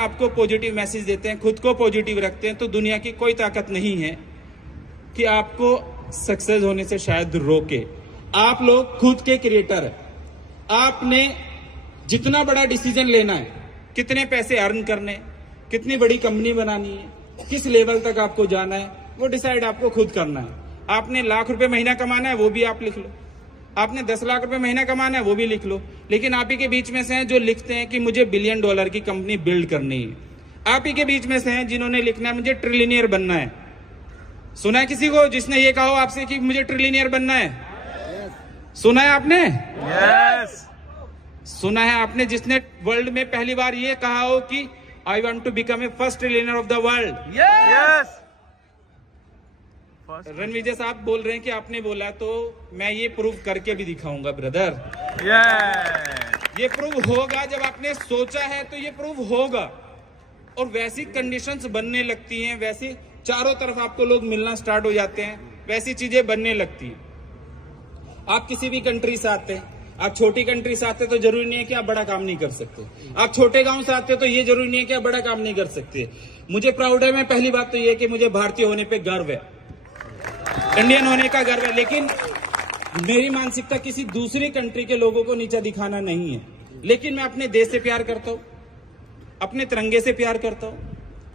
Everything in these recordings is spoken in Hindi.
आपको पॉजिटिव मैसेज देते हैं, खुद को पॉजिटिव रखते हैं, तो दुनिया की कोई ताकत नहीं है कि आपको सक्सेस होने से शायद रोके। आप लोग खुद के क्रिएटर हैं। आपने जितना बड़ा डिसीजन लेना है, कितने पैसे अर्न करने, कितनी बड़ी कंपनी बनानी है, किस लेवल तक आपको जाना है, वो डिसाइड आपको खुद करना है। आपने लाख रुपए महीना कमाना है, वो भी आप लिख लो। आपने 10 लाख रुपए महीना कमाना है, वो भी लिख लो। लेकिन आप ही के बीच में से हैं जो लिखते हैं कि मुझे $1 बिलियन की कंपनी बिल्ड करनी है। आप ही के बीच में से हैं जिन्होंने लिखना है मुझे ट्रिलियनियर बनना है। सुना है किसी को जिसने ये कहा हो आपसे कि मुझे ट्रिलियनियर बनना है? सुना है आपने? यस। सुना है आपने जिसने वर्ल्ड में पहली बार ये कहा हो कि I want to become a first trillionaire of the world? Yes. Ranvijay साहब बोल रहे हैं कि आपने बोला, तो मैं ये प्रूव करके भी दिखाऊंगा ब्रदर। ये प्रूव होगा। जब आपने सोचा है तो ये प्रूव होगा। और वैसी कंडीशंस बनने लगती हैं, वैसी चारों तरफ आपको लोग मिलना स्टार्ट हो जाते हैं, वैसी चीजें बनने लगती हैं। आप किसी भी कंट्री से आते हैं, आप छोटी कंट्री से आते तो जरूरी नहीं है कि आप बड़ा काम नहीं कर सकते। आप छोटे गांव से आते तो ये जरूरी नहीं है कि आप बड़ा काम नहीं कर सकते। मुझे प्राउड है, मैं पहली बात तो ये कि मुझे भारतीय होने पे गर्व है, इंडियन होने का गर्व है। लेकिन मेरी मानसिकता किसी दूसरी कंट्री के लोगों को नीचा दिखाना नहीं है। लेकिन मैं अपने देश से प्यार करता हूं, अपने तिरंगे से प्यार करता हूं,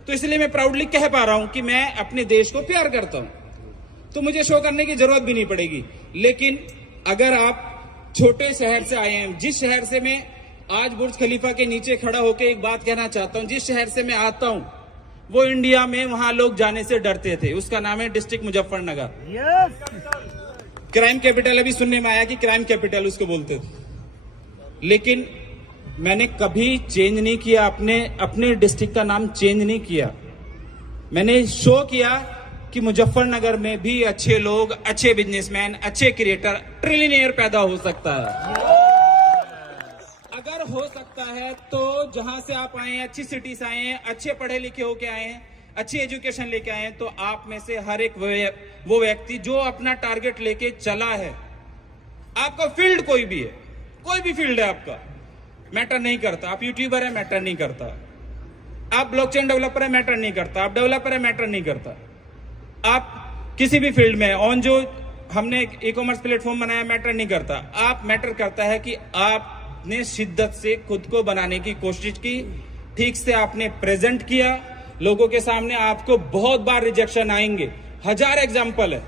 तो इसलिए मैं प्राउडली कह पा रहा हूं कि मैं अपने देश को प्यार करता हूं। तो मुझे शो करने की जरूरत भी नहीं पड़ेगी। लेकिन अगर आप छोटे शहर से आए हैं, जिस शहर से मैं आज बुर्ज खलीफा के नीचे खड़ा होकर एक बात कहना चाहता हूं, जिस शहर से मैं आता हूं, वो इंडिया में वहां लोग जाने से डरते थे। उसका नाम है डिस्ट्रिक्ट मुजफ्फरनगर। क्राइम कैपिटल, अभी सुनने में आया कि क्राइम कैपिटल उसको बोलते थे। लेकिन मैंने कभी चेंज नहीं किया, अपने डिस्ट्रिक्ट का नाम चेंज नहीं किया। मैंने शो किया कि मुजफ्फरनगर में भी अच्छे लोग, अच्छे बिजनेसमैन, अच्छे क्रिएटर, ट्रिलियनियर पैदा हो सकता है। अगर हो सकता है तो जहां से आप आए हैं, अच्छी सिटी से आए हैं, अच्छे पढ़े लिखे होके आए हैं, अच्छी एजुकेशन लेके आए हैं, तो आप में से हर एक वो व्यक्ति जो अपना टारगेट लेके चला है, आपका फील्ड कोई भी है, कोई भी फील्ड है आपका, मैटर नहीं करता। आप यूट्यूबर है, मैटर नहीं करता। आप ब्लॉकचेन डेवलपर है, मैटर नहीं करता। आप डेवलपर है, मैटर नहीं करता। आप किसी भी फील्ड में ऑन, जो हमने ई कॉमर्स प्लेटफॉर्म बनाया, मैटर नहीं करता। आप मैटर करता है कि आपने शिद्दत से खुद को बनाने की कोशिश की, ठीक से आपने प्रेजेंट किया लोगों के सामने। आपको बहुत बार रिजेक्शन आएंगे, 1000 एग्जाम्पल है,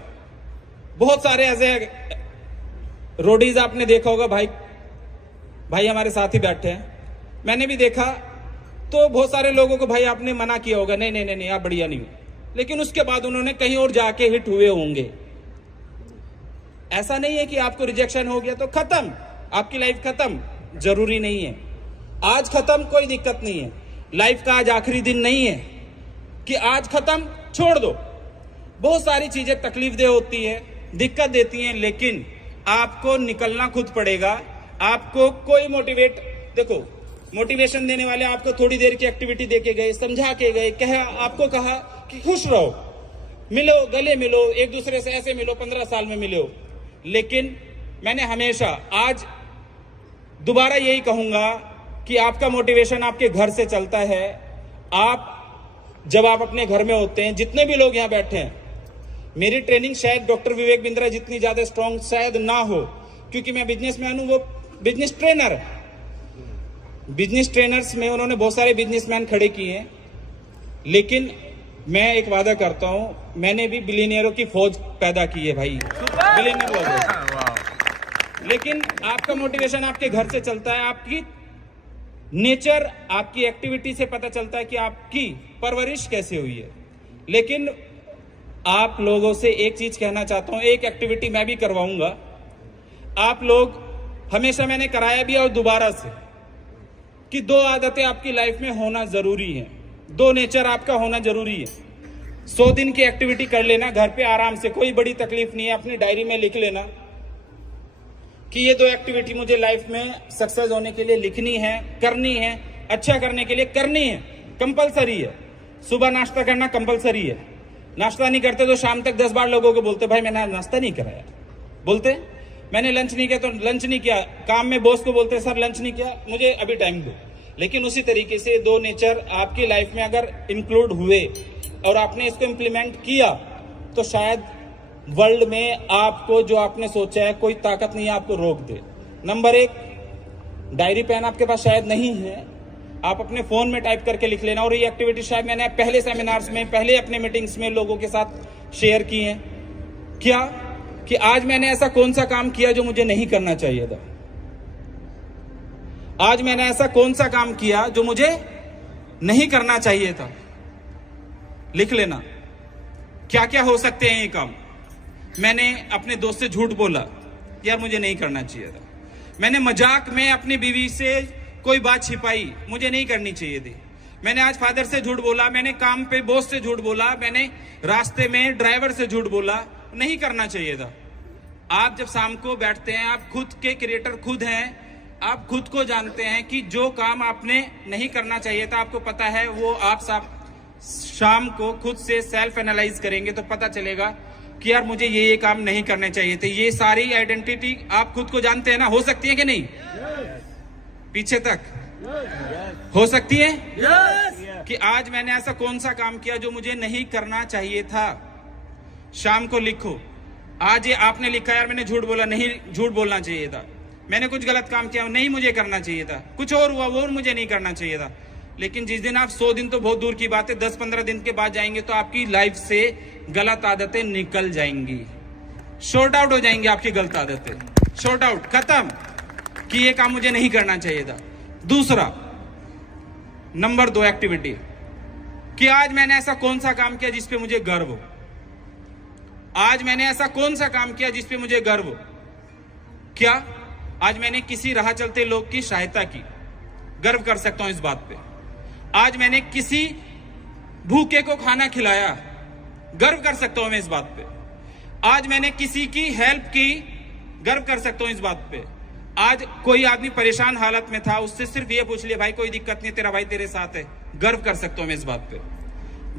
बहुत सारे ऐसे रोडीज आपने देखा होगा। भाई हमारे साथ ही बैठे हैं, मैंने भी देखा, तो बहुत सारे लोगों को भाई आपने मना किया होगा, नहीं नहीं नहीं, नहीं आप बढ़िया नहीं हो, लेकिन उसके बाद उन्होंने कहीं और जाके हिट हुए होंगे। ऐसा नहीं है कि आपको रिजेक्शन हो गया तो खत्म, आपकी लाइफ खत्म, जरूरी नहीं है। आज खत्म, कोई दिक्कत नहीं है। लाइफ का आज आखिरी दिन नहीं है कि आज खत्म, छोड़ दो। बहुत सारी चीजें तकलीफ दे होती है, दिक्कत देती हैं, लेकिन आपको निकलना खुद पड़ेगा। आपको कोई देखो, मोटिवेशन देने वाले आपको थोड़ी देर की एक्टिविटी देके गए, समझा के गए, आपको कहा कि खुश रहो, मिलो, गले मिलो, एक दूसरे से ऐसे मिलो, 15 साल में मिले हो। लेकिन मैंने हमेशा, आज दोबारा यही कहूंगा कि आपका मोटिवेशन आपके घर से चलता है। जब आप अपने घर में होते हैं, जितने भी लोग यहां बैठे हैं, मेरी ट्रेनिंग शायद डॉक्टर विवेक बिंद्रा जितनी ज्यादा स्ट्रांग शायद ना हो, क्योंकि मैं बिजनेसमैन हूं, वो बिजनेस ट्रेनर है। बिजनेस ट्रेनर्स में उन्होंने बहुत सारे बिजनेसमैन खड़े किए हैं। लेकिन मैं एक वादा करता हूं, मैंने भी बिलियनियरों की फौज पैदा की है भाई, बिलियनियर लोग। लेकिन आपका मोटिवेशन आपके घर से चलता है, आपकी नेचर, आपकी एक्टिविटी से पता चलता है कि आपकी परवरिश कैसे हुई है। लेकिन आप लोगों से एक चीज कहना चाहता हूं, एक एक्टिविटी मैं भी करवाऊंगा। आप लोग, हमेशा मैंने कराया भी और दोबारा से, कि 2 आदतें आपकी लाइफ में होना जरूरी है, 2 नेचर आपका होना जरूरी है। 100 दिन की एक्टिविटी कर लेना घर पे आराम से, कोई बड़ी तकलीफ नहीं है। अपनी डायरी में लिख लेना कि ये 2 एक्टिविटी मुझे लाइफ में सक्सेस होने के लिए लिखनी है, करनी है, अच्छा करने के लिए करनी है, कंपलसरी है। सुबह नाश्ता करना कंपलसरी है। नाश्ता नहीं करते तो शाम तक 10 बार लोगों को बोलते, भाई मैंने नाश्ता नहीं कराया, बोलते मैंने लंच नहीं किया तो लंच नहीं किया। काम में बॉस को बोलते, सर लंच नहीं किया, मुझे अभी टाइम दो। लेकिन उसी तरीके से दो नेचर आपकी लाइफ में अगर इंक्लूड हुए और आपने इसको इम्प्लीमेंट किया तो शायद वर्ल्ड में आपको जो आपने सोचा है कोई ताकत नहीं है आपको रोक दे। नंबर 1, डायरी पेन आपके पास शायद नहीं है, आप अपने फोन में टाइप करके लिख लेना। और ये एक्टिविटी शायद मैंने पहले सेमिनार्स में, पहले अपने मीटिंग्स में लोगों के साथ शेयर की है। क्या कि आज मैंने ऐसा कौन सा काम किया जो मुझे नहीं करना चाहिए था। आज मैंने ऐसा कौन सा काम किया जो मुझे नहीं करना चाहिए था। लिख लेना क्या क्या हो सकते हैं ये काम। मैंने अपने दोस्त से झूठ बोला, यार मुझे नहीं करना चाहिए था। मैंने मजाक में अपनी बीवी से कोई बात छिपाई, मुझे नहीं करनी चाहिए थी। मैंने आज फादर से झूठ बोला, मैंने काम पे बॉस से झूठ बोला, मैंने रास्ते में ड्राइवर से झूठ बोला, नहीं करना चाहिए था। आप जब शाम को बैठते हैं, आप खुद के क्रिएटर खुद हैं, आप खुद को जानते हैं कि जो काम आपने नहीं करना चाहिए था, आपको पता है, वो आप शाम को खुद से सेल्फ एनालाइज करेंगे तो पता चलेगा कि यार मुझे ये काम नहीं करने चाहिए थे। ये सारी आइडेंटिटी आप खुद को जानते हैं ना, हो सकती है कि नहीं? पीछे तक हो सकती है कि आज मैंने ऐसा कौन सा काम किया जो मुझे नहीं करना चाहिए था। शाम को लिखो। आज ये आपने लिखा, यार मैंने झूठ बोला, नहीं झूठ बोलना चाहिए था। मैंने कुछ गलत काम किया, नहीं मुझे करना चाहिए था। कुछ और हुआ, वो मुझे नहीं करना चाहिए था। लेकिन जिस दिन आप 100 दिन तो बहुत दूर की बात है, 10-15 दिन के बाद जाएंगे तो आपकी लाइफ से गलत आदतें निकल जाएंगी, शॉर्ट आउट हो जाएंगी आपकी गलत आदतें, शॉर्ट आउट, खत्म कि ये काम मुझे नहीं करना चाहिए था। दूसरा, नंबर 2 एक्टिविटी कि आज मैंने ऐसा कौन सा काम किया जिसपे मुझे गर्व हो। आज मैंने ऐसा कौन सा काम किया जिसपे मुझे गर्व हो। क्या आज मैंने किसी राह चलते लोग की सहायता की, गर्व कर सकता हूं इस बात पे। आज मैंने किसी भूखे को खाना खिलाया, गर्व कर सकता हूं मैं इस बात पे। आज मैंने किसी की हेल्प की, गर्व कर सकता हूं इस बात पे। आज कोई आदमी परेशान हालत में था, उससे सिर्फ ये पूछ लिया, भाई कोई दिक्कत नहीं, तेरा भाई तेरे साथ है, गर्व कर सकता हूं मैं इस बात पे।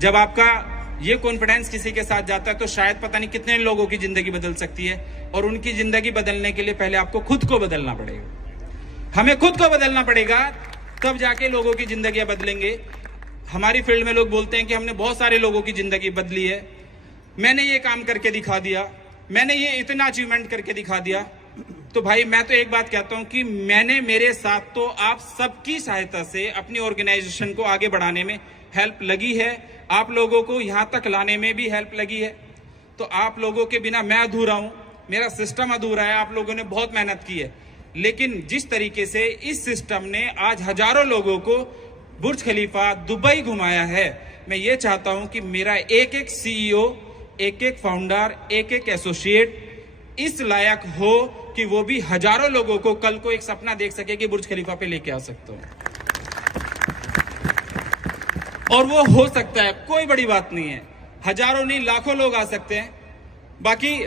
जब आपका ये कॉन्फिडेंस किसी के साथ जाता है तो शायद पता नहीं कितने लोगों की जिंदगी बदल सकती है। और उनकी जिंदगी बदलने के लिए पहले आपको खुद को बदलना पड़ेगा। हमें खुद को बदलना पड़ेगा, तब जाके लोगों की जिंदगियां बदलेंगे। हमारी फील्ड में लोग बोलते हैं कि हमने बहुत सारे लोगों की जिंदगी बदली है, मैंने ये काम करके दिखा दिया, मैंने ये इतना अचीवमेंट करके दिखा दिया। तो भाई मैं तो एक बात कहता हूं कि मैंने, मेरे साथ तो आप सबकी सहायता से अपनी ऑर्गेनाइजेशन को आगे बढ़ाने में हेल्प लगी है, आप लोगों को यहां तक लाने में भी हेल्प लगी है। तो आप लोगों के बिना मैं अधूरा हूं, मेरा सिस्टम अधूरा है। आप लोगों ने बहुत मेहनत की है, लेकिन जिस तरीके से इस सिस्टम ने आज हजारों लोगों को बुर्ज खलीफा, दुबई घुमाया है, मैं ये चाहता हूं कि मेरा एक एक सीईओ, एक एक फाउंडर, एक एक एसोसिएट इस लायक हो कि वो भी हजारों लोगों को कल को एक सपना देख सके कि बुर्ज खलीफा पे लेके आ सकता हूं। और वो हो सकता है, कोई बड़ी बात नहीं है, हजारों नहीं लाखों लोग आ सकते हैं। बाकी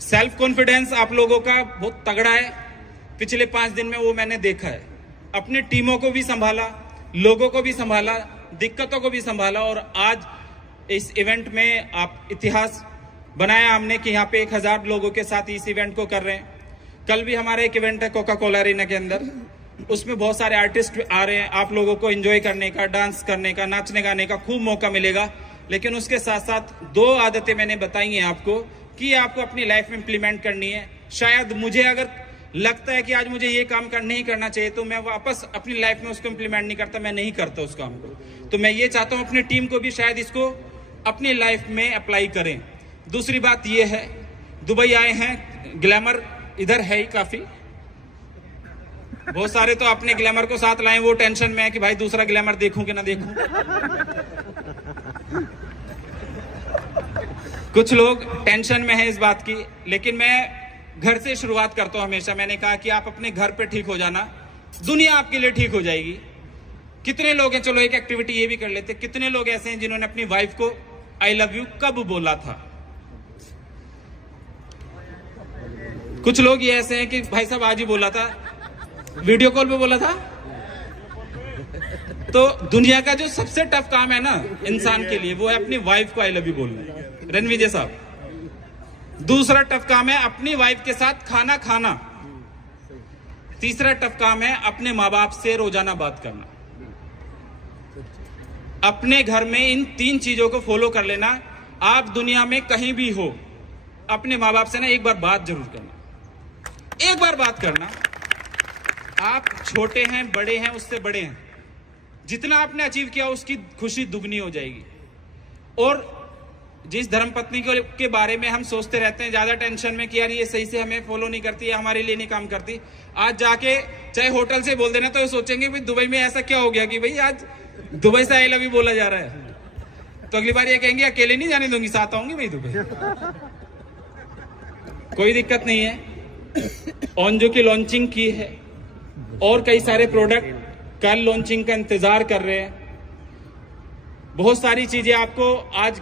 सेल्फ कॉन्फिडेंस आप लोगों का बहुत तगड़ा है, पिछले 5 दिन में वो मैंने देखा है। अपनी टीमों को भी संभाला, लोगों को भी संभाला, दिक्कतों को भी संभाला। और आज इस इवेंट में आप इतिहास बनाया हमने कि यहाँ पे 1000 लोगों के साथ इस इवेंट को कर रहे हैं। कल भी हमारा एक इवेंट है कोका कोला अरीना के अंदर, उसमें बहुत सारे आर्टिस्ट आ रहे हैं। आप लोगों को एंजॉय करने का, डांस करने का, नाचने गाने का खूब मौका मिलेगा। लेकिन उसके साथ साथ 2 आदतें मैंने बताई हैं आपको कि आपको अपनी लाइफ में इंप्लीमेंट करनी है। शायद मुझे अगर लगता है कि आज मुझे ये काम नहीं करना चाहिए तो मैं वापस अपनी लाइफ में उसको इंप्लीमेंट नहीं करता, मैं नहीं करता उस काम को। तो मैं ये चाहता हूँ अपनी टीम को भी शायद इसको अपनी लाइफ में अप्लाई करें। दूसरी बात ये है, दुबई आए हैं, ग्लैमर इधर है ही काफी, बहुत सारे तो अपने ग्लैमर को साथ लाए, वो टेंशन में है कि भाई दूसरा ग्लैमर देखूं कि ना देखूं। कुछ लोग टेंशन में है इस बात की, लेकिन मैं घर से शुरुआत करता हूं हमेशा। मैंने कहा कि आप अपने घर पे ठीक हो जाना, दुनिया आपके लिए ठीक हो जाएगी। कितने लोग हैं, चलो एक एक्टिविटी ये भी कर लेते, कितने लोग ऐसे हैं जिन्होंने अपनी वाइफ को आई लव यू कब बोला था? कुछ लोग ये ऐसे हैं कि भाई साहब आज ही बोला था, वीडियो कॉल पे बोला था। तो दुनिया का जो सबसे टफ काम है ना इंसान के लिए, वो है अपनी वाइफ को आई लव यू बोलना। रणविजय साहब, दूसरा टफ काम है अपनी वाइफ के साथ खाना खाना। तीसरा टफ काम है अपने माँ बाप से रोजाना बात करना। अपने घर में इन 3 चीजों को फॉलो कर लेना। आप दुनिया में कहीं भी हो, अपने माँ बाप से ना एक बार बात जरूर करना, एक बार बात करना। आप छोटे हैं बड़े हैं उससे बड़े हैं, जितना आपने अचीव किया उसकी खुशी दुगनी हो जाएगी। और जिस धर्मपत्नी के बारे में हम सोचते रहते हैं ज्यादा टेंशन में कि यार ये सही से हमें फॉलो नहीं करती है, हमारे लिए नहीं काम करती, आज जाके चाहे होटल से बोल देना तो ये सोचेंगे भाई दुबई में ऐसा क्या हो गया कि भाई आज दुबई से आई लव यू बोला जा रहा है। तो अगली बार ये कहेंगे अकेले नहीं जाने दूंगी, साथ आऊंगी भाई दुबई। कोई दिक्कत नहीं है। ऑनजो की लॉन्चिंग की है और कई सारे प्रोडक्ट कल लॉन्चिंग का इंतजार कर रहे हैं। बहुत सारी चीजें आपको आज